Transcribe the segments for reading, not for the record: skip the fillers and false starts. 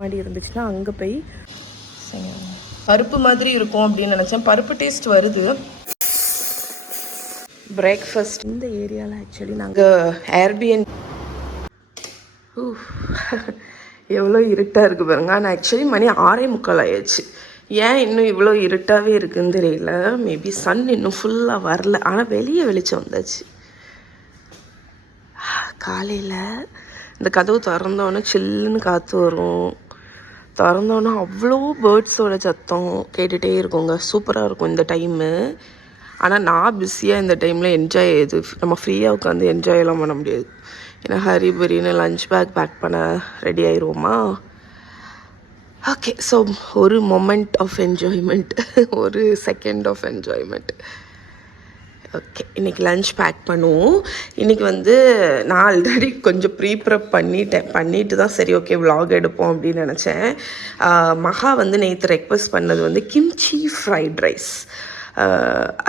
மாடி இருந்துச்சுன்னா அங்கே போய் பருப்பு மாதிரி இருக்கும் அப்படின்னு நினச்சேன். பருப்பு டேஸ்ட் வருது. பிரேக்ஃபாஸ்ட் இந்த ஏரியாவில் ஆக்சுவலி நாங்கள் ஏர்பிஎன் எவ்வளோ இருட்டாக இருக்குது பாருங்க. ஆனால் ஆக்சுவலி மணி 6:45 ஆயிடுச்சு. ஏன் இன்னும் இவ்வளோ இருட்டாகவே இருக்குதுன்னு தெரியல. மேபி சன் இன்னும் ஃபுல்லாக வரல. ஆனால் வெளியே வெளிச்சம் வந்தாச்சு. காலையில் இந்த கதவு திறந்தோன்னே சில்லுன்னு காற்று வரும். திறந்தோன்னே அவ்வளோ பேர்ட்ஸோட சத்தம் கேட்டுகிட்டே இருக்குங்க. சூப்பராக இருக்கும் இந்த டைமு. ஆனால் நான் பிஸியாக இந்த டைமில் என்ஜாய் இது நம்ம ஃப்ரீயாக உட்காந்து என்ஜாயெல்லாம் பண்ண முடியாது. ஏன்னா ஹரிபரின்னு லஞ்ச் பேக் பண்ண ரெடி ஆயிடுவோமா. ஓகே, ஸோ ஒரு மொமெண்ட் ஆஃப் என்ஜாய்மெண்ட், ஒரு செகண்ட் ஆஃப் என்ஜாய்மெண்ட். ஓகே, இன்றைக்கி லன்ச் பேக் பண்ணுவோம். இன்றைக்கி நான் ஆல்ரெடி கொஞ்சம் ப்ரீப்ரெப் பண்ணிட்டு தான் சரி ஓகே விலாக் எடுப்போம் அப்படின்னு நினச்சேன். மகா நேற்று ரெக்வஸ்ட் பண்ணது கிம்ச்சி ஃப்ரைட் ரைஸ்.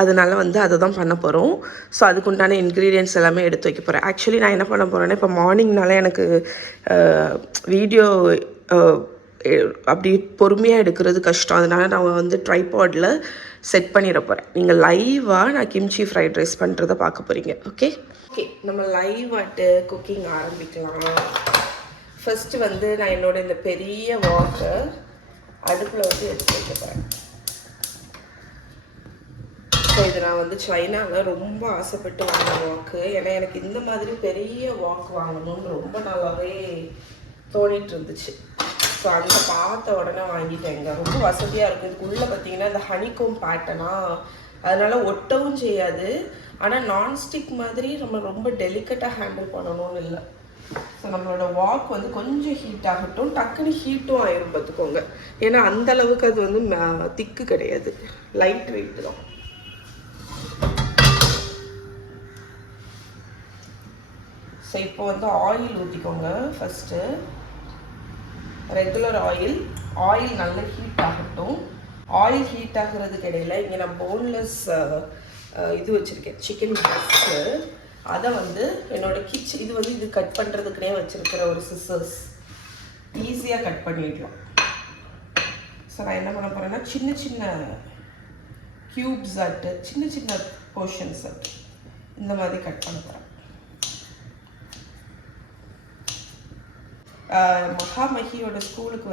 அதனால் அதை தான் பண்ண போகிறோம். ஸோ அதுக்குண்டான இன்க்ரீடியன்ட்ஸ் எல்லாமே எடுத்து வைக்க போகிறேன். ஆக்சுவலி நான் என்ன பண்ண போகிறேன்னா, இப்போ மார்னிங்னால எனக்கு வீடியோ அப்படி பொறுமையாக எடுக்கிறது கஷ்டம். அதனால் நான் ட்ரைபாடில் செட் பண்ணிட போகிறேன். நீங்கள் லைவாக நான் கிம்ச்சி ஃப்ரைட் ரைஸ் பண்ணுறதை பார்க்க போகிறீங்க. ஓகே, நம்ம லைவாட்டு குக்கிங் ஆரம்பிக்கலாம். ஃபஸ்ட்டு நான் என்னோட இந்த பெரிய வாக்கை அடுப்பில் எடுத்து வைக்க போகிறேன். ஸோ இது நான் சைனாவில் ரொம்ப ஆசைப்பட்டு வாங்கின வாக்கு. ஏன்னா எனக்கு இந்த மாதிரி பெரிய வாக் வாங்கணும்னு ரொம்ப நாளாகவே தோணிட்டு இருந்துச்சு. ஸோ அந்த பார்த்த உடனே வாங்கிட்டேங்க. ரொம்ப வசதியாக இருக்குது. இதுக்குள்ளே பார்த்தீங்கன்னா இந்த ஹனிகோம் பேட்டர்னாக, அதனால் ஒட்டவும் செய்யாது. ஆனால் நான்ஸ்டிக் மாதிரி நம்ம ரொம்ப டெலிகேட்டாக ஹேண்டில் பண்ணணும்னு இல்லை. ஸோ நம்மளோட வாக் கொஞ்சம் ஹீட் ஆகட்டும். டக்குன்னு ஹீட்டும் ஆயிரும் பார்த்துக்கோங்க. ஏன்னா அந்தளவுக்கு அது திக்கு கிடையாது, லைட் வெயிட் தான். ஸோ இப்போ ஆயில் ஊற்றிக்கோங்க. ஃபஸ்ட்டு ரெகுலர் ஆயில் நல்லா ஹீட் ஆகட்டும். ஆயில் ஹீட் ஆகிறதுக்கு இடையில் இங்கே நான் போன்லெஸ் இது வச்சுருக்கேன், சிக்கன் பிரெஸ்ட்டு. அதை என்னோடய கிச்சன் இது கட் பண்ணுறதுக்குனே வச்சுருக்கிற ஒரு சிசர்ஸ், ஈஸியாக கட் பண்ணிடலாம். ஸோ நான் என்ன பண்ண போகிறேன்னா, சின்ன சின்ன க்யூப்ஸ் ஆட்டு, சின்ன சின்ன போர்ஷன்ஸ் ஆட்டு இந்த மாதிரி கட் பண்ண போகிறேன். மகாமகியோட ஸ்கூலுக்கு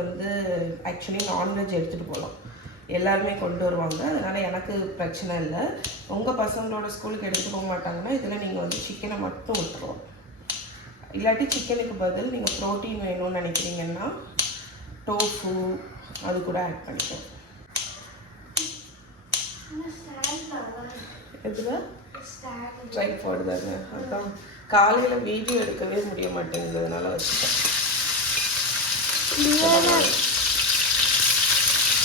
ஆக்சுவலி நான்வெஜ் எடுத்துகிட்டு போகலாம். எல்லாருமே கொண்டு வருவாங்க. அதனால் எனக்கு பிரச்சனை இல்லை. உங்கள் பசங்களோட ஸ்கூலுக்கு எடுத்துகிட்டு போக மாட்டாங்கன்னா இதில் நீங்கள் சிக்கனை மட்டும் விட்டுருவோம். இல்லாட்டி சிக்கனுக்கு பதில் நீங்கள் ப்ரோட்டீன் வேணும்னு நினைக்கிறீங்கன்னா டோஃபு அது கூட ஆட் பண்ணிக்கலாம். இதில் ட்ரை போடுதாங்க. அதுதான் காலையில் வீடியோ எடுக்கவே முடிய மாட்டேங்குதுனால வச்சுட்டேன்.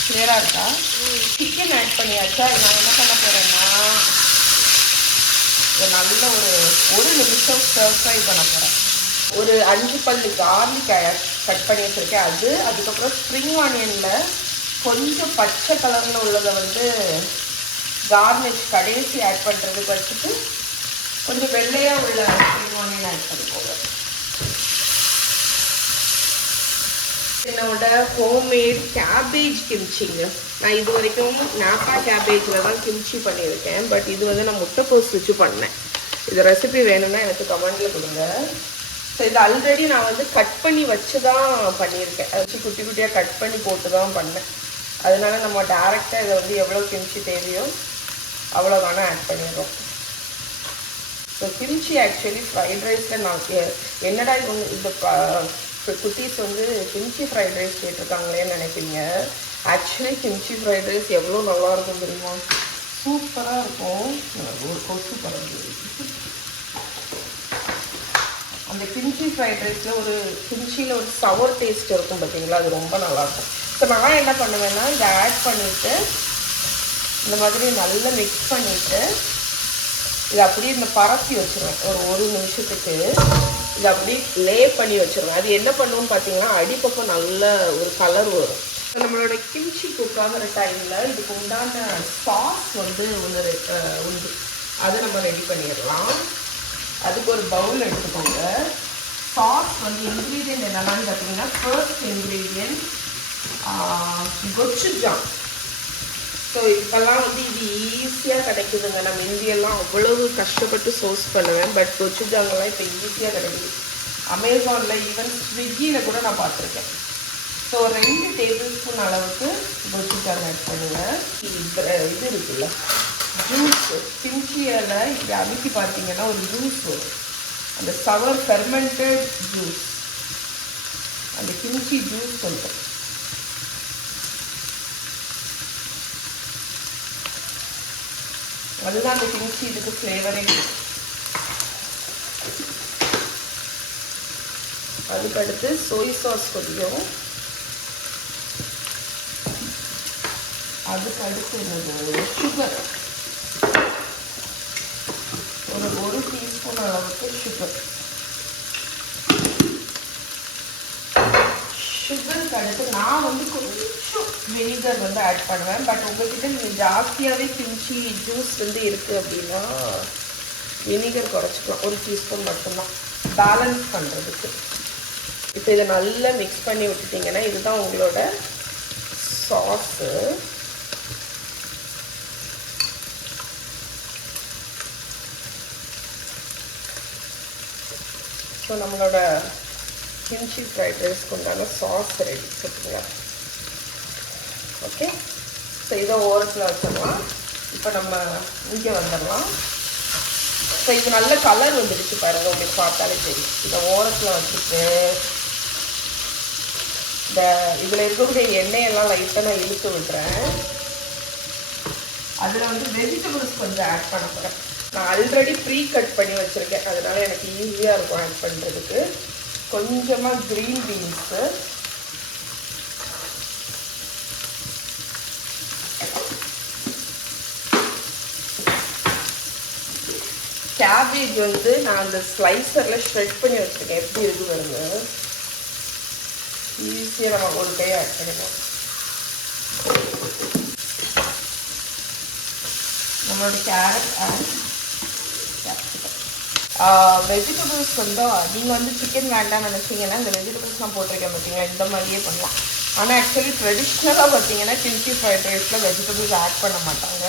கிளியராக இருக்கா? சிக்கன் ஆட் பண்ணியாச்சா? நான் என்ன பண்ண போகிறேன்னா, நல்ல ஒரு நிமிஷம் ஸ்டர் ஃப்ரை பண்ண போகிறேன். ஒரு 5 பல்லு கார்லிக் கட் பண்ணி வச்சுருக்கேன். அதுக்கப்புறம் ஸ்ப்ரிங் ஆனியனில் கொஞ்சம் பச்சை கலரில் உள்ளதை கார்னிஷ் கடைசி ஆட் பண்ணுறதுக்கு வச்சுட்டு கொஞ்சம் வெள்ளையாக உள்ள ஸ்ப்ரிங் ஆனியன் ஆட் பண்ணிக்கோங்க. என்னோட ஹோம்மேட் கேபேஜ் கிம்ச்சிங்க. நான் இது வரைக்கும் நாப்பா கேபேஜில் தான் கிம்ச்சி பண்ணியிருக்கேன். பட் இது நான் முட்டைக்கோஸ் வச்சு பண்ணேன். இது ரெசிபி வேணும்னா எனக்கு கமெண்டில் கொடுங்க. ஸோ இது ஆல்ரெடி நான் கட் பண்ணி வச்சு தான் பண்ணியிருக்கேன். வச்சு குட்டி குட்டியாக கட் பண்ணி போட்டு தான் பண்ணேன். அதனால நம்ம டேரெக்டாக இதை எவ்வளோ கிம்ச்சி தேவையோ அவ்வளோ வேணால் ஆட் பண்ணிடுறோம். ஸோ கிம்ச்சி ஆக்சுவலி ஃப்ரைட் ரைஸில் நான் என்னடா இந்த குட்டீஸ் கிம்ச்சி ஃப்ரைட் ரைஸ் கேட்டிருக்காங்களேன்னு நினைப்பீங்க. ஆக்சுவலி கிம்ச்சி ஃப்ரைட் ரைஸ் எவ்வளோ நல்லாயிருக்கும் தெரியுமா? சூப்பராக இருக்கும். ஒரு கொசு பறந்து அந்த கிம்ச்சி ஃப்ரைட் ரைஸில் கிம்ச்சியில் சவர் டேஸ்ட் இருக்கும் பார்த்தீங்களா, அது ரொம்ப நல்லாயிருக்கும். ஸோ நான் என்ன பண்ணுவேன்னா, இதை ஆட் பண்ணிவிட்டு இந்த மாதிரி நல்லா மிக்ஸ் பண்ணிவிட்டு இதை அப்படியே பரப்பி வச்சுருவேன். ஒரு நிமிஷத்துக்கு இதை அப்படியே லே பண்ணி வச்சுருவேன். அது என்ன பண்ணுவோன்னு பார்த்தீங்கன்னா, அடிப்பக்கம் நல்ல ஒரு கலர் வரும். நம்மளோட கிம்ச்சி குக் ஆகிற டைமில் இதுக்கு உண்டான சாஸ் உண்டு. அதை நம்ம ரெடி பண்ணிடலாம். அதுக்கு ஒரு பவுல் எடுத்துக்கோங்க. சாஸ் வந்து இன்க்ரீடியன்ட் என்னென்னு பார்த்தீங்கன்னா, ஃபர்ஸ்ட் இன்க்ரீடியன்ட் கொச்சுஜாங். ஸோ இப்போல்லாம் வந்து இது ஈஸியாக கிடைக்குதுங்க. நம்ம இந்தியெல்லாம் அவ்வளவு கஷ்டப்பட்டு சோர்ஸ் பண்ணுவேன். பட் கொச்சுஜாங்கெல்லாம் இப்போ ஈஸியாக கிடைக்குது. அமேசானில் ஈவன் ஸ்விக்கியில் கூட நான் பார்த்துருக்கேன். ஸோ 2 டேபிள் ஸ்பூன் அளவுக்கு கொச்சுஜாங் ஆட் பண்ணுங்கள். இது இருக்குல்ல ஜூஸு, கிம்ச்சியில் இப்படி அமுக்கி பார்த்தீங்கன்னா ஒரு ஜூஸ் வரும். அந்த சவர் ஃபெர்மெண்டட் ஜூஸ், அந்த கிம்ச்சி ஜூஸ் கொஞ்சம் அதுதான் அந்த கிம்ச்சி இதுக்கு ஃப்ளேவரே. அதுக்கடுத்து சோய் சாஸ் கொஞ்சம், அதுக்கடுத்து என்னது சுகர், ஒரு 1 டீஸ்பூன் அளவுக்கு சுகர். சுகருக்கு அடுத்து நான் வந்து கொஞ்சம் வினிகர் வந்து ஆட் பண்ணுவேன். பட் உங்கள்கிட்ட நீங்கள் ஜாஸ்தியாகவே கிம்ச்சி ஜூஸ் வந்து இருக்குது அப்படின்னா வினிகர் குறைச்சிக்கலாம். 1 டீஸ்பூன் மட்டும்தான் பேலன்ஸ் பண்ணுறதுக்கு. இப்போ இதை நல்லா மிக்ஸ் பண்ணி விட்டுட்டிங்கன்னா இதுதான் உங்களோட சாஸு. ஸோ நம்மளோட கிம்ச்சி ஃப்ரைட் ரைஸ்க்கு உண்டான சாஸ் ரெடி சொல்லுங்களா. ஓகே, ஸோ இதை ஓரத்தில் வச்சிடலாம். இப்போ நம்ம இங்கே வந்துடலாம். ஸோ இது நல்ல கலர் வந்துடுச்சு பாருங்கள், உங்களுக்கு பார்த்தாலே தெரியும். இதை ஓரத்தில் வச்சுட்டு இந்த இதில் இருக்கக்கூடிய எண்ணெயெல்லாம் லைட்டாக நான் இழுத்து விட்டுறேன். அதில் வந்து வெஜிடபிள்ஸ் கொஞ்சம் ஆட் பண்ண போகிறேன். நான் ஆல்ரெடி ப்ரீ கட் பண்ணி வச்சுருக்கேன், அதனால எனக்கு ஈஸியாக இருக்கும் ஆட் பண்ணுறதுக்கு. கொஞ்சமாக க்ரீன் பீன்ஸு, கேபேஜ் வந்து நான் அந்த ஸ்லைசரில் ஷ்ரெட் பண்ணி வச்சுருக்கேன். எப்படி இருக்கு பாருங்க, ஈஸியாக நம்ம ஒரு கையை ஆட் பண்ணிக்கலாம். நம்மளோட கேரட் அண்ட் வெஜிடபிள்ஸ் வந்து நீங்கள் வந்து சிக்கன் வேண்டாம்னு நினச்சிங்கன்னா இந்த வெஜிடபிள்ஸ் நான் போட்டிருக்கேன் பார்த்தீங்களா, இந்த மாதிரியே பண்ணலாம். ஆனால் ஆக்சுவலி ட்ரெடிஷ்னலாக பார்த்தீங்கன்னா கிம்ச்சி ஃப்ரைட் ரைஸில் வெஜிடபிள்ஸ் ஆட் பண்ண மாட்டாங்க,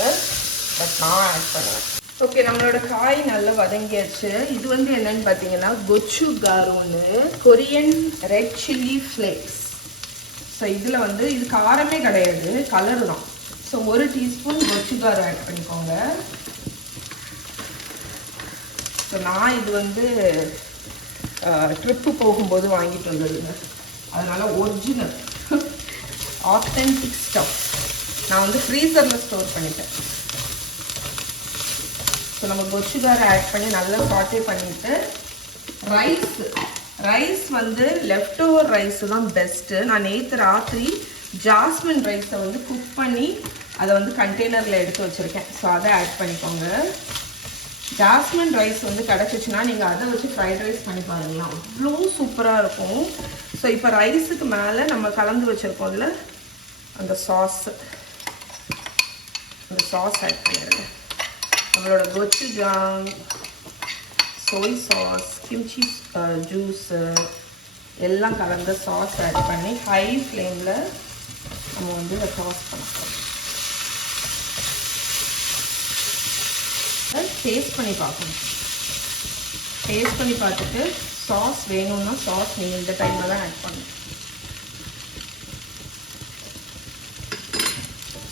பட் நான் ஆட் பண்ணுவேன். ஓகே, நம்மளோட காய் நல்லா வதங்கியாச்சு. இது வந்து என்னன்னு பார்த்தீங்கன்னா கொச்சுகாருன்னு Korean red chilli flakes. So இதில் வந்து இது காரமே கிடையாது, கலர் தான். ஸோ 1 டீஸ்பூன் கொச்சுகாரு ஆட் பண்ணிக்கோங்க. ஸோ நான் இது வந்து ட்ரிப்பு போகும்போது வாங்கிட்டு வந்ததுங்க, அதனால் ஒரிஜினல் ஆத்தென்டிக் ஸ்டஃப். நான் வந்து ஃப்ரீசரில் ஸ்டோர் பண்ணிட்டேன். ஸோ நம்ம கொச்சுகாரை ஆட் பண்ணி நல்லா சாட்டே பண்ணிவிட்டு ரைஸ் வந்து லெஃப்ட் ஓவர் ரைஸு தான் பெஸ்ட்டு. நான் நேற்று ராத்திரி ஜாஸ்மின் ரைஸை வந்து குக் பண்ணி அதை வந்து கண்டெய்னரில் எடுத்து வச்சுருக்கேன். ஸோ அதை ஆட் பண்ணிக்கோங்க. ஜாஸ்மின் ரைஸ் வந்து கிடச்சிச்சின்னா நீங்கள் அதை வச்சு ஃப்ரைட் ரைஸ் பண்ணி பாருங்களா, அவ்வளோ சூப்பராக இருக்கும். ஸோ இப்போ ரைஸுக்கு மேலே நம்ம கலந்து வச்சுருக்கோம்ல அந்த சாஸ் ஆட் பண்ணிடுங்க. நம்மளோட கொச்சுஜாங், சோய் சாஸ், கிம்ச்சி ஜூஸு எல்லாம் கலந்த சாஸ் ஆட் பண்ணி ஹை ஃப்ளேமில் நம்ம வந்து இதை டாஸ் பண்ணலாம். டேஸ்ட் பண்ணி பார்க்கணும். டேஸ்ட் பண்ணி பார்த்துட்டு சாஸ் வேணும்னா சாஸ் நீங்கள் இந்த டைமில் தான் ஆட் பண்ணணும்.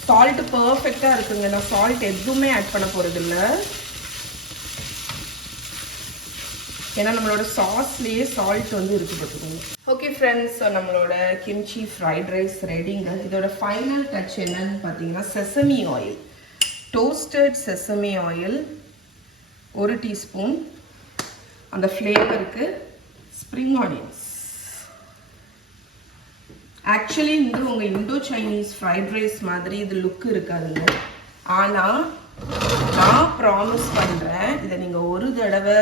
சால்ட்டு பர்ஃபெக்டாக இருக்குங்க. நான் சால்ட் எதுவுமே ஆட் பண்ண போகிறதில்ல, ஏன்னா நம்மளோட சாஸ்லேயே சால்ட் வந்து இருக்கு பார்த்துக்கோங்க. ஓகே ஃப்ரெண்ட்ஸ், நம்மளோட கிம்ச்சி ஃப்ரைட் ரைஸ் ரெடிங்க. இதோட ஃபைனல் டச் என்னன்னு பார்த்தீங்கன்னா sesame oil, tossed sesame oil 1 teaspoon. அந்த ஃப்ளேவருக்கு ஸ்ப்ரிங் ஆனியன்ஸ். ஆக்சுவலி வந்து உங்கள் இண்டோ சைனீஸ் ஃப்ரைட் ரைஸ் மாதிரி இது லுக் இருக்காதுங்க. ஆனால் நான் ப்ராமிஸ் பண்ணுறேன், இதை நீங்கள் ஒரு தடவை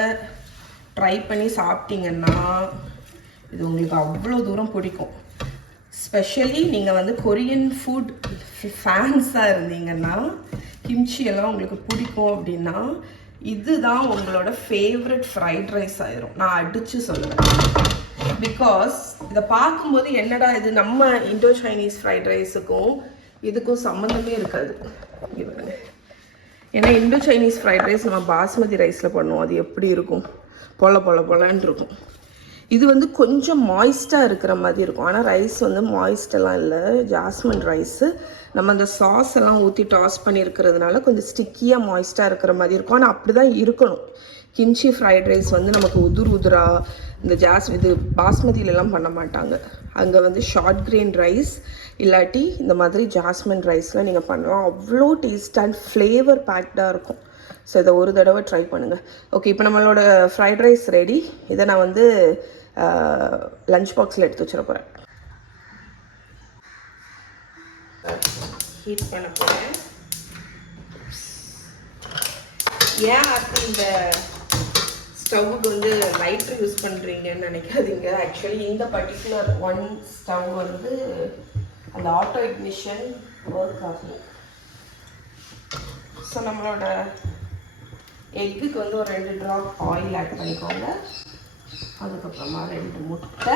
ட்ரை பண்ணி சாப்பிட்டீங்கன்னா இது உங்களுக்கு அவ்வளோ தூரம் பிடிக்கும். ஸ்பெஷலி நீங்கள் வந்து கொரியன் ஃபுட் ஃபேன்ஸாக இருந்தீங்கன்னா, கிம்ச்சி எல்லாம் உங்களுக்கு பிடிக்கும் அப்படின்னா இதுதான் உங்களோட ஃபேவரட் ஃப்ரைட் ரைஸ் ஆயிரும். நான் அடித்து சொல்லுவேன். பிகாஸ் இதை பார்க்கும்போது என்னடா இது நம்ம இண்டோ சைனீஸ் ஃப்ரைட் ரைஸுக்கும் இதுக்கும் சம்மந்தமே இருக்காது. ஏன்னா இண்டோ சைனீஸ் ஃப்ரைட் ரைஸ் நம்ம பாஸ்மதி ரைஸில் பண்ணுவோம், அது எப்படி இருக்கும், பொலன்னு இருக்கும். இது வந்து கொஞ்சம் மாய்ஸ்டாக இருக்கிற மாதிரி இருக்கும். ஆனால் ரைஸ் வந்து மாய்ஸ்டெல்லாம் இல்லை, ஜாஸ்மின் ரைஸு. நம்ம அந்த சாஸ் எல்லாம் ஊற்றி டாஸ் பண்ணியிருக்கிறதுனால கொஞ்சம் ஸ்டிக்கியாக மாய்ஸ்டாக இருக்கிற மாதிரி இருக்கும். ஆனால் அப்படி தான் இருக்கணும். கிம்ச்சி ஃப்ரைட் ரைஸ் வந்து நமக்கு உதுராக இந்த இது பாஸ்மதியிலலாம் பண்ண மாட்டாங்க. அங்கே வந்து ஷார்ட் கிரெயின் ரைஸ் இல்லாட்டி இந்த மாதிரி ஜாஸ்மின் ரைஸ்லாம் நீங்கள் பண்ணலாம். அவ்வளோ டேஸ்ட் அண்ட் ஃப்ளேவர் பேக்டாக இருக்கும். ஸோ இதை ஒரு தடவை ட்ரை பண்ணுங்கள். ஓகே, இப்போ நம்மளோட ஃப்ரைட் ரைஸ் ரெடி. இதை நான் வந்து லஞ்ச் பாக்ஸில் எடுத்து வச்சிட போகிறேன். ஹீட் பண்ண போகிறேன். ஏன் அப்படி இந்த ஸ்டவ்வுக்கு வந்து லைட்டர் யூஸ் பண்ணுறீங்கன்னு நினைக்காதீங்க. ஆக்சுவலி இந்த பர்டிகுலர் ஒன் ஸ்டவ் வந்து அந்த ஆட்டோ இக்னிஷன் ஒர்க் ஆகும். ஸோ நம்மளோட எக்குக்கு வந்து ஒரு 2 ட்ராப் ஆயில் ஆட் பண்ணிக்கோங்க. அதுக்கப்புறமா 2 முட்டை,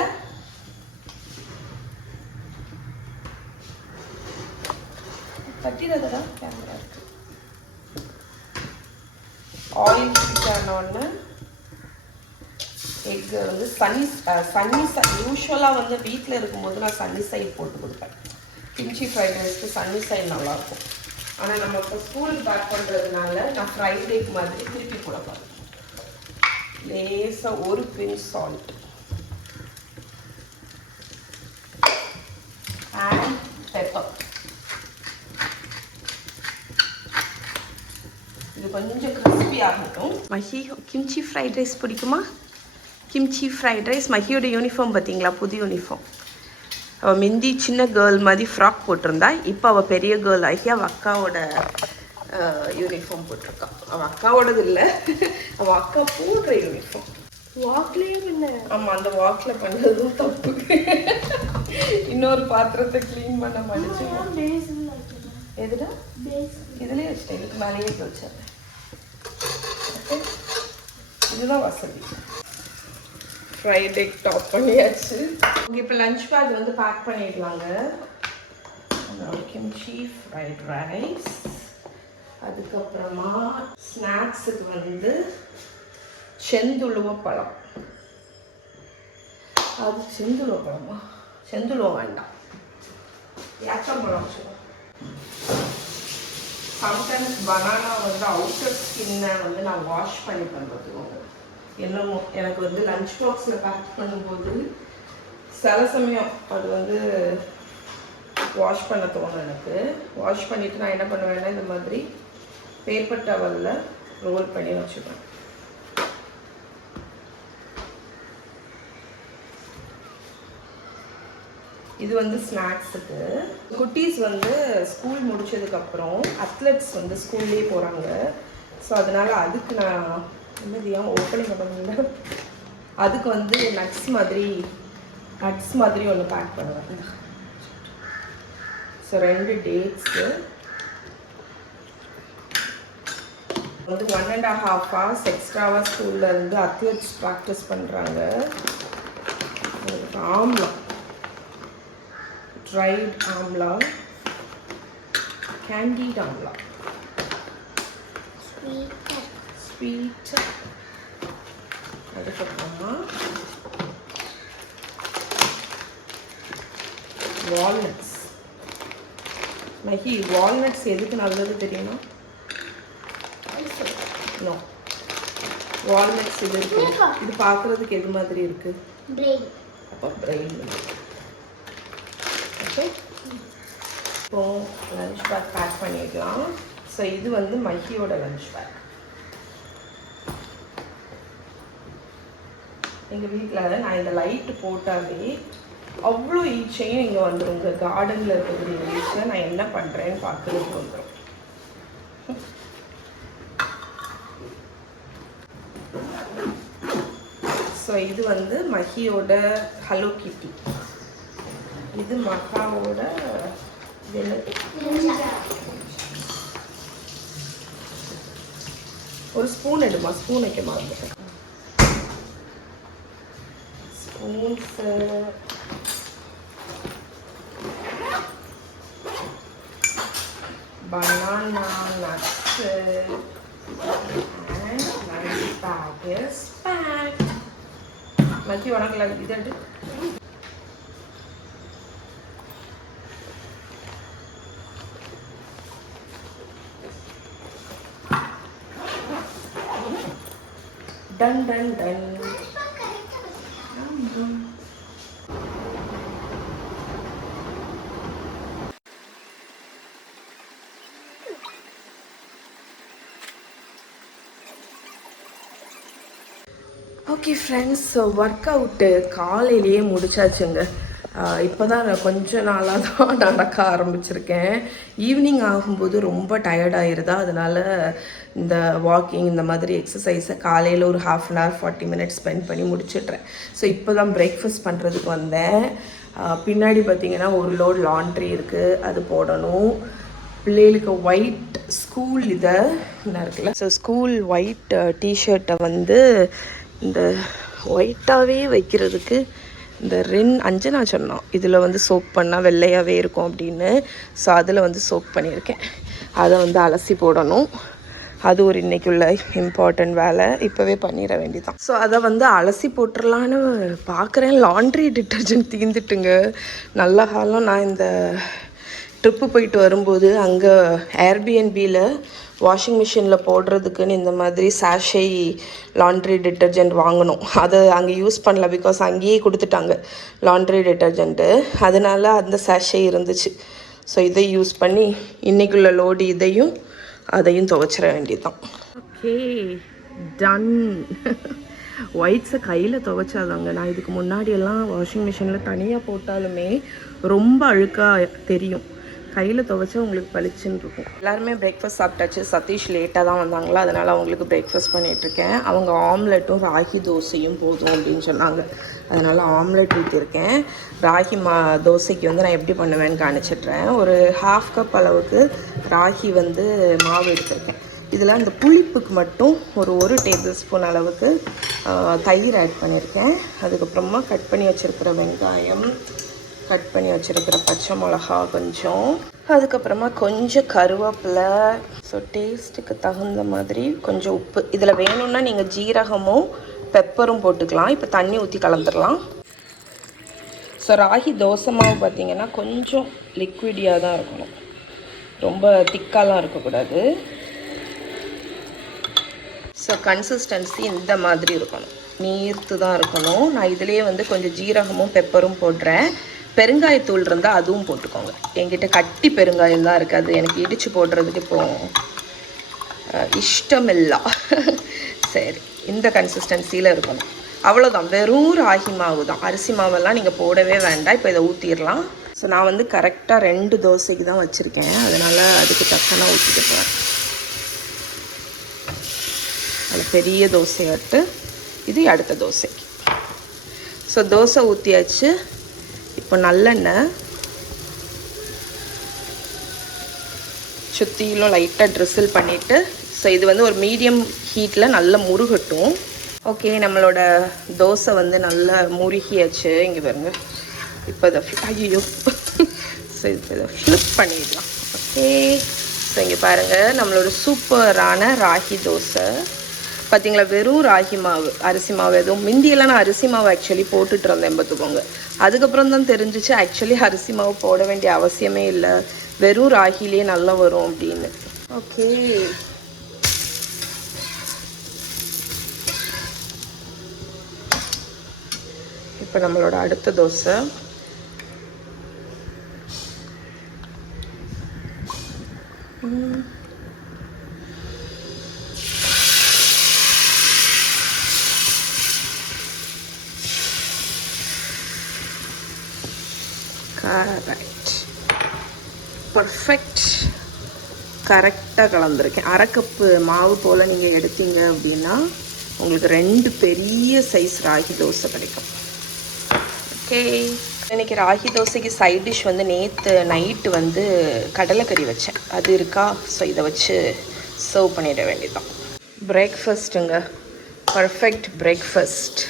தட்டிடுறதா கேமரா இருக்கு. ஆயில் ஹீட் ஆனோடனே எக்கு வந்து சன்னி சைட். யூஸ்வலாக வந்து வீட்டில் இருக்கும்போது நான் சன்னி சைட் போட்டு கொடுப்பேன். கிம்ச்சி ஃப்ரைட் ரைஸ்க்கு சன்னி சைட் நல்லாயிருக்கும். ஆனால் நம்ம இப்போ ஸ்கூலுக்கு பேக் பண்ணுறதுனால நான் ஃப்ரைட் ரைஸ் மாதிரி திருப்பி போட போகிறேன். லேசாக ஒரு பிஞ்ச் சால்ட் அண்ட் பெப்பர். இது கொஞ்சம் கிறிஸ்பி ஆகட்டும். மஹி கிம்ச்சி ஃப்ரைட் ரைஸ் பிடிக்குமா? Kimchi fried rice. மஹியோட யூனிஃபார்ம் பார்த்தீங்களா? புது யூனிஃபார்ம். அவள் மிந்தி சின்ன கேர்ள் மாதிரி ஃப்ராக் போட்டிருந்தா, இப்போ அவள் பெரிய கேர்ள் ஆகி அவள் அக்காவோட யூனிஃபார்ம் போட்டிருக்கான். அவள் அக்காவோடது இல்லை, அவள் அக்கா போடுற யூனிஃபார்ம். வாக்லேயே பண்ண. ஆமாம், அந்த வாக்கில் பண்ணதும் தப்பு. இன்னொரு பாத்திரத்தை க்ளீன் பண்ண மடிச்சு. எதுடா? இதுலேயே வச்சுட்டேன், இதுக்கு மேலேயே வச்சேன். இதுதான் வசதி. ஃப்ரைட் எக் டாப் பண்ணியாச்சு. ஓகே, இப்போ லஞ்ச் பேக் வந்து பேக் பண்ணிடலாங்க. கிம்ச்சி ஃப்ரைட் ரைஸ், அதுக்கப்புறமா ஸ்நாக்ஸுக்கு வந்து செந்துளுவ பழம். அது செந்துளுவ பழமா? செந்துளுவ வேண்டாம், ஏக்கம்பழம் வச்சுக்கோ. சம்டைம்ஸ் பனானா வந்து அவுட்டர் ஸ்கின்னை வந்து நான் வாஷ் பண்ணி பண்ணுறதுக்கு என்னமோ எனக்கு வந்து லஞ்ச் பாக்ஸில் பேக் பண்ணும்போது சில சமயம் அது வந்து வாஷ் பண்ண தோணும் எனக்கு. வாஷ் பண்ணிவிட்டு நான் என்ன பண்ணுவேன்னா இந்த மாதிரி பேப்பர் டவலில் ரோல் பண்ணி வச்சுப்பேன். இது வந்து ஸ்நாக்ஸுக்கு. குட்டீஸ் வந்து ஸ்கூல் முடிச்சதுக்கப்புறம் அத்லெட்ஸ் வந்து ஸ்கூல்லேயே போகிறாங்க. ஸோ அதனால் அதுக்கு நான் என்னதியா ஓப்பனிங் பண்ணல, அதுக்கு வந்து நட்ஸ் மாதிரி ஒன்று பேக் பண்ணுவேன். ஸோ 2 டேட்ஸு வந்து 1.5 hours எக்ஸ்ட்ராவாக ஸ்கூலில் இருந்து அத்லெட்ஸ் ப்ராக்டிஸ் பண்ணுறாங்க. Amla, dried amla, candied amla, sweet. அதுக்கப்புறமா வால்நட்ஸ். மஹி, வால்நட்ஸ் எதுக்கு நல்லது தெரியுமா? நோ, வால்நட்ஸ் இது இருக்கு. இது பார்க்குறதுக்கு எது மாதிரி இருக்கு? அப்போ பிரெயின். ஓகே, இப்போ லஞ்ச் பேக் பேக் பண்ணிடலாம். ஸோ இது வந்து மஹியோட லஞ்ச் பேக். எங்கள் வீட்டில் நான் இந்த லைட்டு போட்டாலே அவ்வளோ ஈச்சையும் இங்கே வந்துடுங்க. கார்டனில் இருக்கக்கூடிய ஈச்சை நான் என்ன பண்ணுறேன்னு பார்க்குறதுக்கு வந்துடும். ஸோ இது வந்து மஹியோட ஹலோ கிட்டி. இது மகாவோட ஒரு ஸ்பூன் எடுமா, ஸ்பூன் வைக்க மறந்துட்டேன். Means, banana, nuts, and lunch bag is packed. Matthew, உனக்கு இது எடு. Done done done. Okay friends, work out காலையிலேயே முடிச்சாச்சுங்க. இப்போ தான் நான் கொஞ்ச நாளாக தான் நடக்க ஆரம்பிச்சிருக்கேன். ஈவினிங் ஆகும்போது ரொம்ப டயர்டாயிருதா, அதனால் இந்த வாக்கிங் இந்த மாதிரி எக்ஸசைஸை காலையில் ஒரு 1/2 hour 40 minutes ஸ்பெண்ட் பண்ணி முடிச்சிட்றேன். ஸோ இப்போ தான் பிரேக்ஃபாஸ்ட் பண்ணுறதுக்கு வந்தேன். பின்னாடி பார்த்திங்கன்னா ஒரு லோட் லாண்ட்ரி இருக்குது, அது போடணும். பிள்ளைகளுக்கு ஒயிட் ஸ்கூல் இதை என்ன இருக்குல்ல, ஸோ ஸ்கூல் ஒயிட் டிஷர்ட்டை வந்து இந்த ஒயிட்டாகவே வைக்கிறதுக்கு இந்த அஞ்சனா சொன்னோம், இதில் வந்து சோக் பண்ணால் வெள்ளையாகவே இருக்கும் அப்படின்னு. ஸோ அதில் வந்து சோக் பண்ணியிருக்கேன். அதை வந்து அலசி போடணும். அது ஒரு இன்றைக்குள்ள இம்பார்ட்டண்ட் வேலை, இப்போவே பண்ணிட வேண்டியதான். ஸோ அதை வந்து அலசி போட்டுடலான்னு பார்க்குறேன். லாண்ட்ரி டிட்டர்ஜென்ட் தீர்ந்துட்டுங்க. நல்ல காலம் நான் இந்த ட்ரிப்பு போயிட்டு வரும்போது அங்கே ஏர்பிஎன்பியில் வாஷிங் மிஷினில் போடுறதுக்குன்னு இந்த மாதிரி சாஷே லாண்ட்ரி டிட்டர்ஜென்ட் வாங்கணும். அதை அங்கே யூஸ் பண்ணல, பிகாஸ் அங்கேயே கொடுத்துட்டாங்க லாண்ட்ரி டிட்டர்ஜென்ட்டு. அதனால் அந்த சாஷே இருந்துச்சு. ஸோ இதை யூஸ் பண்ணி இன்றைக்குள்ள லோடு இதையும் அதையும் துவைச்சிட வேண்டியதுதான். Okay, ton. ஒயிட்ஸை கையில் துவைச்சாதாங்க. நான் இதுக்கு முன்னாடியெல்லாம் வாஷிங் மிஷினில் தனியாக போட்டாலுமே ரொம்ப அழுக்காக தெரியும். கையில் துவைச்சா உங்களுக்கு பளிச்சுன்னு இருக்கும். எல்லாருமே பிரேக்ஃபாஸ்ட் சாப்பிட்டாச்சு. சதீஷ் லேட்டாக தான் வந்தாங்களா, அதனால் அவங்களுக்கு பிரேக்ஃபாஸ்ட் பண்ணிகிட்ருக்கேன். அவங்க ஆம்லெட்டும் ராகி தோசையும் போதும் அப்படின்னு சொன்னாங்க, அதனால் ஆம்லெட் ஊற்றிருக்கேன். ராகி தோசைக்கு வந்து நான் எப்படி பண்ணுவேன்னு காணிச்சிட்றேன். ஒரு 1/2 cup அளவுக்கு ராகி வந்து மாவு எடுத்திருக்கேன். இதில் அந்த புளிப்புக்கு மட்டும் ஒரு டேபிள் அளவுக்கு தயிர் ஆட் பண்ணியிருக்கேன். அதுக்கப்புறமா கட் பண்ணி வச்சுருக்கிற வெங்காயம், கட் பண்ணி வச்சுருக்கிற பச்சை மிளகா கொஞ்சம், அதுக்கப்புறமா கொஞ்சம் கருவேப்பிலை, ஸோ டேஸ்ட்டுக்கு தகுந்த மாதிரி கொஞ்சம் உப்பு. இதில் வேணும்னா நீங்கள் ஜீரகமும் பெப்பரும் போட்டுக்கலாம். இப்போ தண்ணி ஊற்றி கலந்துடலாம். ஸோ ராகி தோசை மாவு பார்த்திங்கன்னா கொஞ்சம் லிக்விடியாக தான் இருக்கணும், ரொம்ப திக்காலாம் இருக்கக்கூடாது. ஸோ கன்சிஸ்டன்சி இந்த மாதிரி இருக்கணும், நீர்த்து தான் இருக்கணும். நான் இதுலேயே வந்து கொஞ்சம் ஜீரகமும் பெப்பரும் போடுறேன். பெருங்காயத்தூள் இருந்தால் அதுவும் போட்டுக்கோங்க. என்கிட்ட கட்டி பெருங்காயம் தான் இருக்குது, அது எனக்கு இடித்து போடுறதுக்கு இப்போ இஷ்டமில்லை. சரி, இந்த கன்சிஸ்டன்சியில் இருக்கணும், அவ்வளோதான். வெறும் ராகி மாவு தான், அரிசி மாவெல்லாம் நீங்கள் போடவே வேண்டாம். இப்போ இதை ஊற்றிடலாம். ஸோ நான் வந்து கரெக்டாக 2 தோசைக்கு தான் வச்சுருக்கேன், அதனால் அதுக்கு தக்கன ஊற்றிட்டு போகிறேன். அது பெரிய தோசையாட்டு, இது அடுத்த தோசைக்கு. ஸோ தோசை ஊற்றியாச்சு. இப்போ நல்லெண்ணெய் சுற்றிலும் லைட்டாக ட்ரிசில் பண்ணிவிட்டு, ஸோ இது வந்து ஒரு மீடியம் ஹீட்டில் நல்லா முருகட்டும். ஓகே, நம்மளோட தோசை வந்து நல்லா முருகியாச்சு. இங்கே பாருங்க. இப்போ இதை ஐயோ ஸோ இப்போ இதை ஃப்ளிப் பண்ணிடலாம். ஓகே, ஸோ இங்கே பாருங்கள், நம்மளோட சூப்பரான ராகி தோசை. பார்த்திங்களா, வெறும் ராகி மாவு, அரிசி மாவு எதுவும். முந்தியெல்லாம் நான் அரிசி மாவு ஆக்சுவலி போட்டுட்டு இருந்தேன் பார்த்துக்கோங்க. அதுக்கப்புறம் தான் தெரிஞ்சிச்சு ஆக்சுவலி அரிசி மாவு போட வேண்டிய அவசியமே இல்லை, வெறும் ராகிலே நல்லா வரும் அப்படின்னு. ஓகே, இப்போ நம்மளோட அடுத்த தோசை. கரெக்ட், பர்ஃபெக்ட், கரெக்டாக கலந்துருக்கேன். 1/2 cup மாவு போல் நீங்கள் எடுத்தீங்க அப்படின்னா உங்களுக்கு 2 பெரிய சைஸ் ராகி தோசை கிடைக்கும். ஓகே, இன்றைக்கி ராகி தோசைக்கு சைட் டிஷ் வந்து நேற்று நைட்டு வந்து கடலைக்கறி வச்சேன், அது இருக்கா. ஸோ இதை வச்சு சர்வ் பண்ணிட வேண்டியதுதான். பிரேக்ஃபாஸ்ட்டுங்க, பர்ஃபெக்ட் பிரேக்ஃபாஸ்ட்.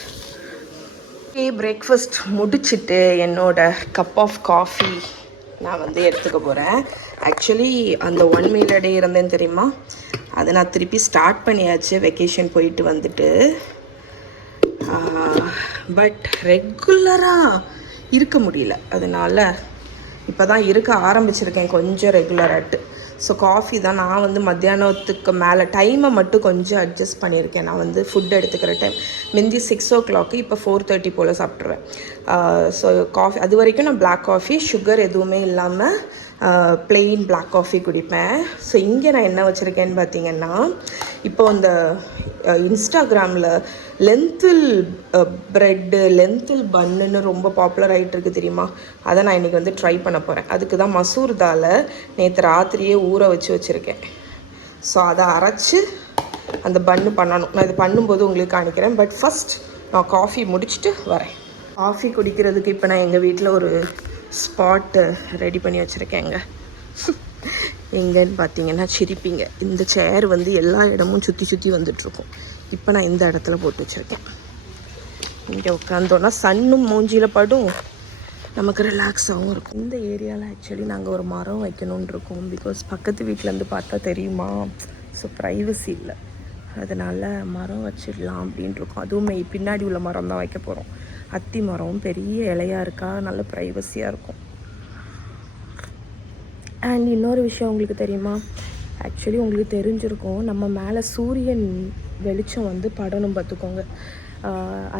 ஓகே, பிரேக்ஃபாஸ்ட் முடிச்சுட்டு என்னோட கப் ஆஃப் காஃபி நான் வந்து எடுத்துக்க போகிறேன். ஆக்சுவலி அந்த 1 meal a day இருந்தேன்னு தெரியுமா, அதை நான் திருப்பி ஸ்டார்ட் பண்ணியாச்சு வெக்கேஷன் போயிட்டு வந்துட்டு. பட் ரெகுலராக இருக்க முடியல, அதனால் இப்போ தான் இருக்க ஆரம்பிச்சிருக்கேன் கொஞ்சம் ரெகுலராகிட்டு. ஸோ காஃபி தான் நான் வந்து மத்தியானத்துக்கு மேலே டைமை மட்டும் கொஞ்சம் அட்ஜஸ்ட் பண்ணியிருக்கேன். நான் வந்து ஃபுட் எடுத்துக்கிற டைம் முந்தி 6 o'clock, இப்போ 4:30 போல் சாப்பிட்ருவேன். ஸோ காஃபி அது வரைக்கும் நான் பிளாக் காஃபி சுகர் எதுவுமே இல்லாமல் பிளெயின் பிளாக் காஃபி குடிப்பேன். ஸோ இங்கே நான் என்ன வச்சுருக்கேன்னு பார்த்தீங்கன்னா, இப்போ இந்த இன்ஸ்டாகிராமில் லென்த்தில் ப்ரெட்டு லென்த்தில் பன்னுன்னு ரொம்ப பாப்புலர் ஆகிட்டு இருக்குது தெரியுமா, அதை நான் இன்றைக்கி வந்து ட்ரை பண்ண போகிறேன். அதுக்கு தான் மசூர் தாலை நேற்று ராத்திரியே ஊற வச்சுருக்கேன். ஸோ அதை அரைச்சி அந்த பன்னு பண்ணணும். நான் இது பண்ணும்போது உங்களுக்கு காணிக்கிறேன். பட் ஃபஸ்ட் நான் காஃபி முடிச்சுட்டு வரேன். காஃபி குடிக்கிறதுக்கு இப்போ நான் எங்கள் வீட்டில் ஒரு ஸ்பாட்டு ரெடி பண்ணி வச்சுருக்கேங்க. எங்கன்னு பார்த்தீங்கன்னா சிரிப்பீங்க, இந்த சேர் வந்து எல்லா இடமும் சுற்றி சுற்றி வந்துட்டுருக்கும். இப்போ நான் இந்த இடத்துல போட்டு வச்சுருக்கேன். இங்கே உட்காந்தோன்னா சன்னும் மூஞ்சியில் படும், நமக்கு ரிலாக்ஸாகவும் இருக்கும். இந்த ஏரியாவில் ஆக்சுவலி நாங்கள் ஒரு மரம் வைக்கணுன்னு இருக்கோம். பிகாஸ் பக்கத்து வீட்டிலேருந்து பார்த்தா தெரியுமா, ஸோ ப்ரைவசி இல்லை, அதனால் மரம் வச்சிடலாம் அப்படின்ட்டு இருக்கோம். அதுவும் பின்னாடி உள்ள மரம் தான் வைக்க போகிறோம். அத்தி மரம் பெரிய இலையாக இருக்கா, நல்ல ப்ரைவசியாக இருக்கும். அண்ட் இன்னொரு விஷயம் உங்களுக்கு தெரியுமா, ஆக்சுவலி உங்களுக்கு தெரிஞ்சிருக்கும், நம்ம மேலே சூரியன் வெளிச்சம் வந்து படணும் பார்த்துக்கோங்க.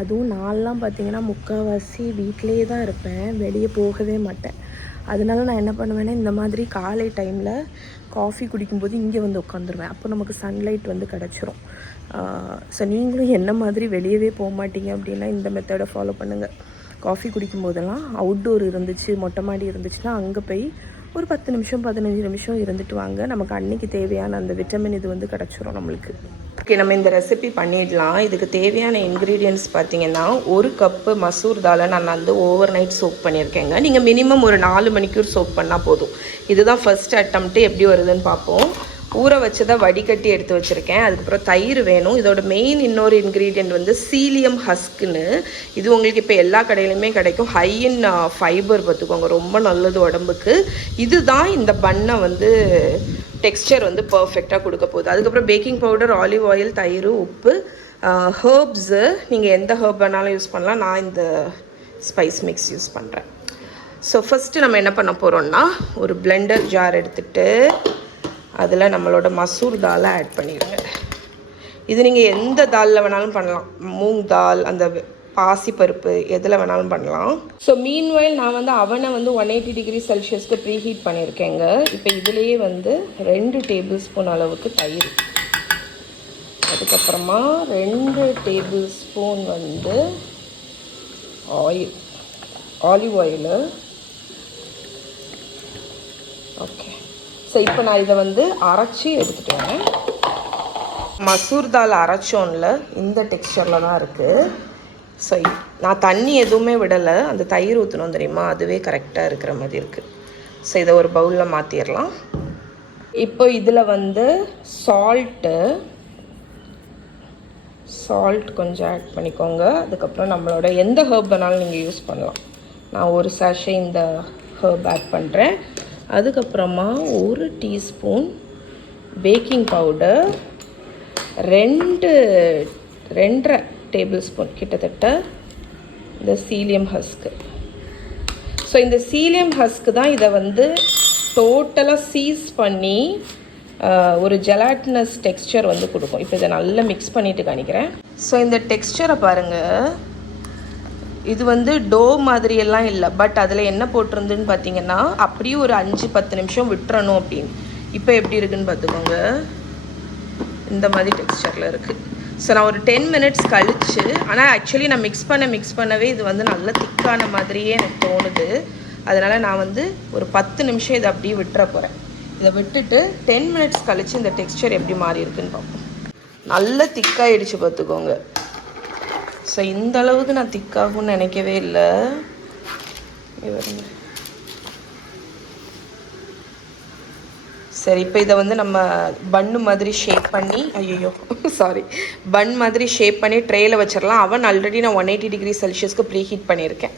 அதுவும் நான்லாம் பார்த்திங்கன்னா முக்கால்வாசி வீட்டிலே தான் இருப்பேன், வெளியே போகவே மாட்டேன். அதனால நான் என்ன பண்ணுவேன்னா, இந்த மாதிரி காலை டைமில் காஃபி குடிக்கும்போது இங்கே வந்து உட்காந்துருவேன். அப்போ நமக்கு சன்லைட் வந்து கிடச்சிரும். ஸோ நீங்களும் என்ன மாதிரி வெளியவே போக மாட்டீங்க அப்படின்னா இந்த மெத்தடை ஃபாலோ பண்ணுங்கள். காஃபி குடிக்கும்போதெல்லாம் அவுட்டோர் இருந்துச்சு, மொட்டை மாடி இருந்துச்சுன்னா அங்கே போய் ஒரு 10 நிமிஷம் 15 நிமிஷம் இருந்துட்டு வாங்க. நமக்கு அன்றைக்கி தேவையான அந்த விட்டமின் இது வந்து கிடச்சிரும் நம்மளுக்கு. ஓகே, நம்ம இந்த ரெசிபி பண்ணிடலாம். இதுக்கு தேவையான இன்க்ரீடியன்ட்ஸ் பார்த்திங்கன்னா, 1 கப்பு மசூர் தாலை நான் வந்து ஓவர் நைட் சோக் பண்ணியிருக்கேங்க. நீங்கள் மினிமம் ஒரு 4 மணிக்கூர் சோக் பண்ணால் போதும். இதுதான் ஃபர்ஸ்ட் அட்டம்ப்ட்டு, எப்படி வருதுன்னு பார்ப்போம். ஊற வச்சதை வடிகட்டி எடுத்து வச்சுருக்கேன். அதுக்கப்புறம் தயிர் வேணும். இதோட மெயின் இன்னொரு இன்க்ரீடியன்ட் வந்து சீலியம் ஹஸ்க்குன்னு, இது உங்களுக்கு இப்போ எல்லா கடையிலுமே கிடைக்கும். ஹை இன் ஃபைபர் பார்த்துக்கோங்க, ரொம்ப நல்லது உடம்புக்கு. இதுதான் இந்த பண்ணை வந்து டெக்ஸ்சர் வந்து பர்ஃபெக்டாக கொடுக்க போகுது. அதுக்கப்புறம் பேக்கிங் பவுடர், ஆலிவ் ஆயில், தயிர், உப்பு, ஹர்ப்ஸு, நீங்கள் எந்த ஹர்ப் வேணாலும் யூஸ் பண்ணலாம். நான் இந்த ஸ்பைஸ் மிக்ஸ் யூஸ் பண்ணுறேன். ஸோ ஃபஸ்ட்டு நம்ம என்ன பண்ண போகிறோம்னா, ஒரு பிளெண்டர் ஜார் எடுத்துகிட்டு அதில் நம்மளோட மசூர் தாலை ஆட் பண்ணிடுங்க. இது நீங்கள் எந்த தாலில் வேணாலும் பண்ணலாம், மூங் தால், அந்த பாசிப்பருப்பு, எதில் வேணாலும் பண்ணலாம். ஸோ மீன்வைல் நான் வந்து அவனை வந்து 180 டிகிரி செல்சியஸ்க்கு ப்ரீ ஹீட் பண்ணியிருக்கேங்க. இப்போ இதுலேயே வந்து 2 டேபிள் ஸ்பூன் அளவுக்கு தயிர், அதுக்கப்புறமா 2 டேபிள் ஸ்பூன் வந்து ஆலிவ் ஆயிலு. ஓகே, ஸோ இப்போ நான் இதை வந்து அரைச்சி எடுத்துகிட்டு வரேன். மசூர் தால் அரைச்சோன்ல இந்த டெக்ஸ்சரில் தான் இருக்குது. ஸோ நான் தண்ணி எதுவுமே விடலை, அந்த தயிர் ஊற்றணும் தெரியுமா, அதுவே கரெக்டாக இருக்கிற மாதிரி இருக்குது. ஸோ இதை ஒரு பவுலில் மாற்றிடலாம். இப்போ இதில் வந்து சால்ட் கொஞ்சம் ஆட் பண்ணிக்கோங்க. அதுக்கப்புறம் நம்மளோட எந்த ஹர்ப் வேணாலும் நீங்கள் யூஸ் பண்ணலாம். நான் ஒரு சாஷே இந்த ஹர்ப் ஆட் பண்ணுறேன். அதுக்கப்புறமா 1 teaspoon baking powder, 2.5 table spoon கிட்டத்தட்ட இந்த சீலியம் ஹஸ்க்கு. ஸோ இந்த சீலியம் ஹஸ்க்கு தான் இதை வந்து டோட்டலாக சீஸ் பண்ணி ஒரு ஜெலாட்டினஸ் டெக்ஸ்சர் வந்து கொடுக்கும். இப்போ இதை நல்லா மிக்ஸ் பண்ணிவிட்டு காணிக்கிறேன். ஸோ இந்த டெக்ஸ்சரை பாருங்கள், இது வந்து டோ மாதிரியெல்லாம் இல்லை, பட் அதில் என்ன போட்டிருந்துன்னு பார்த்தீங்கன்னா, அப்படியே ஒரு 5-10 நிமிஷம் விட்டுறணும் அப்படின்னு. இப்போ எப்படி இருக்குதுன்னு பார்த்துக்கோங்க, இந்த மாதிரி டெக்ஸ்சரில் இருக்குது. ஸோ நான் ஒரு 10 மினிட்ஸ் கழிச்சு, ஆனால் ஆக்சுவலி நான் மிக்ஸ் பண்ணவே இது வந்து நல்ல திக்கான மாதிரியே எனக்கு தோணுது. அதனால் நான் வந்து ஒரு 10 நிமிஷம் இதை அப்படியே விட்டுற போகிறேன். இதை விட்டுட்டு 10 மினிட்ஸ் கழித்து இந்த டெக்ஸ்சர் எப்படி மாறி இருக்குன்னு பார்ப்போம். நல்ல திக்காகிடுச்சு பார்த்துக்கோங்க. ஸோ இந்த அளவுக்கு நான் திக்காகும்னு நினைக்கவே இல்லை. சரி, இப்போ இதை வந்து நம்ம பன்னு மாதிரி ஷேப் பண்ணி, ஐயோ சாரி, பன் மாதிரி ஷேப் பண்ணி ட்ரேயில் வச்சிடலாம். அவன் ஆல்ரெடி நான் 180 டிகிரி செல்சியஸ்க்கு ப்ரீ ஹீட் பண்ணியிருக்கேன்.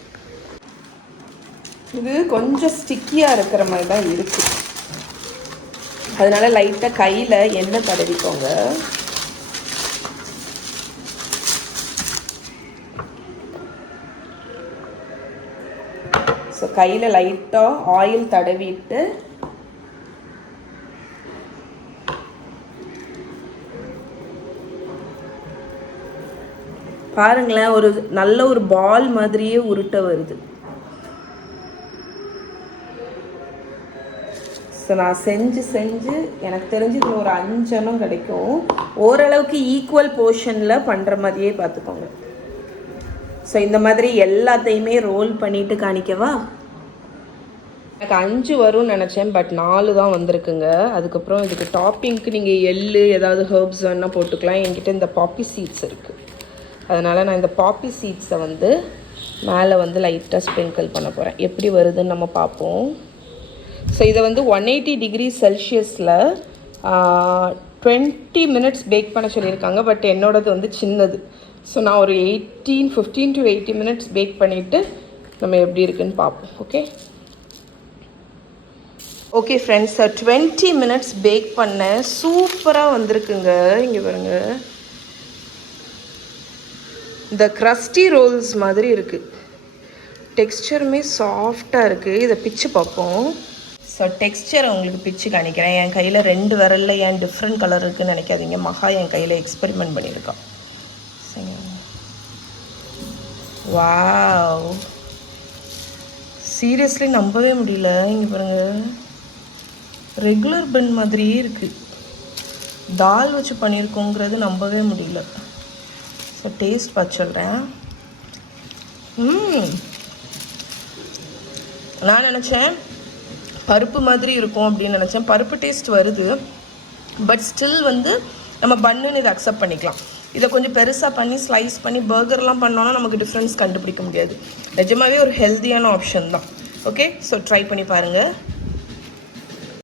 இது கொஞ்சம் ஸ்டிக்கியாக இருக்கிற மாதிரி தான் இருக்குது, அதனால லைட்டாக கையில் எண்ணெய் தடவிக்கோங்க. ஸோ கையில் லைட்டாக ஆயில் தடவிட்டு பாருங்களேன், ஒரு நல்ல ஒரு பால் மாதிரியே உருட்ட வருது. ஸோ நான் செஞ்சு எனக்கு தெரிஞ்சு இதில் ஒரு 5 எண்ணம் கிடைக்கும். ஓரளவுக்கு ஈக்குவல் போர்ஷனில் பண்ணுற மாதிரியே பார்த்துக்கோங்க. ஸோ இந்த மாதிரி எல்லாத்தையுமே ரோல் பண்ணிவிட்டு காணிக்கவா? எனக்கு 5 வரும்னு நினச்சேன், பட் 4 தான் வந்திருக்குங்க. அதுக்கப்புறம் இதுக்கு டாப்பிங்க்கு நீங்கள் எள்ளு ஏதாவது ஹர்ப்ஸ் வேணால் போட்டுக்கலாம். என்கிட்ட இந்த பாப்பி சீட்ஸ் இருக்குது, அதனால் நான் இந்த பாப்பி சீட்ஸை வந்து மேலே வந்து லைட்டாக ஸ்ப்ரிங்கிள் பண்ண போகிறேன். எப்படி வருதுன்னு நம்ம பார்ப்போம். ஸோ இதை வந்து 180 டிகிரி செல்சியஸில் 20 மினிட்ஸ் பேக் பண்ண சொல்லியிருக்காங்க. பட் என்னோடது வந்து சின்னது, ஸோ நான் ஒரு 15 to 80 மினிட்ஸ் பேக் பண்ணிவிட்டு நம்ம எப்படி இருக்குன்னு பார்ப்போம். ஓகே ஃப்ரெண்ட்ஸ், 20 மினிட்ஸ் பேக் பண்ணேன். சூப்பராக வந்திருக்குங்க. இங்கே பாருங்கள், இந்த க்ரஸ்டி ரோல்ஸ் மாதிரி இருக்குது. டெக்ஸ்சருமே சாஃப்டாக இருக்குது. இதை பிச்சு பார்ப்போம். ஸோ டெக்ஸ்சரை உங்களுக்கு பிச்சு காணிக்கிறேன். என் கையில் 2 விரலில் ஏன் டிஃப்ரெண்ட் கலர் இருக்குதுன்னு நினைக்காதீங்க. மகா என் கையில் எக்ஸ்பெரிமெண்ட் பண்ணியிருக்கான். வாவ், சீரியஸ்லி நம்பவே முடியல. இங்கே பாருங்கள், ரெகுலர் பன் மாதிரியே இருக்குது. தால் வச்சு பண்ணியிருக்கோங்கிறது நம்பவே முடியல. ஸோ டேஸ்ட் பார்த்து சொல்கிறேன். நான் நினச்சேன் பருப்பு மாதிரி இருக்கும் அப்படின்னு நினச்சேன். பருப்பு டேஸ்ட் வருது, பட் ஸ்டில் வந்து நம்ம பன்னுன்னு இதை அக்செப்ட் பண்ணிக்கலாம். இதை கொஞ்சம் பெருசாக பண்ணி ஸ்லைஸ் பண்ணி பர்கர்லாம் பண்ணோன்னா நமக்கு டிஃப்ரென்ஸ் கண்டுபிடிக்க முடியாது. நிஜமாகவே ஒரு ஹெல்த்தியான ஆப்ஷன் தான். ஓகே, ஸோ ட்ரை பண்ணி பாருங்கள்.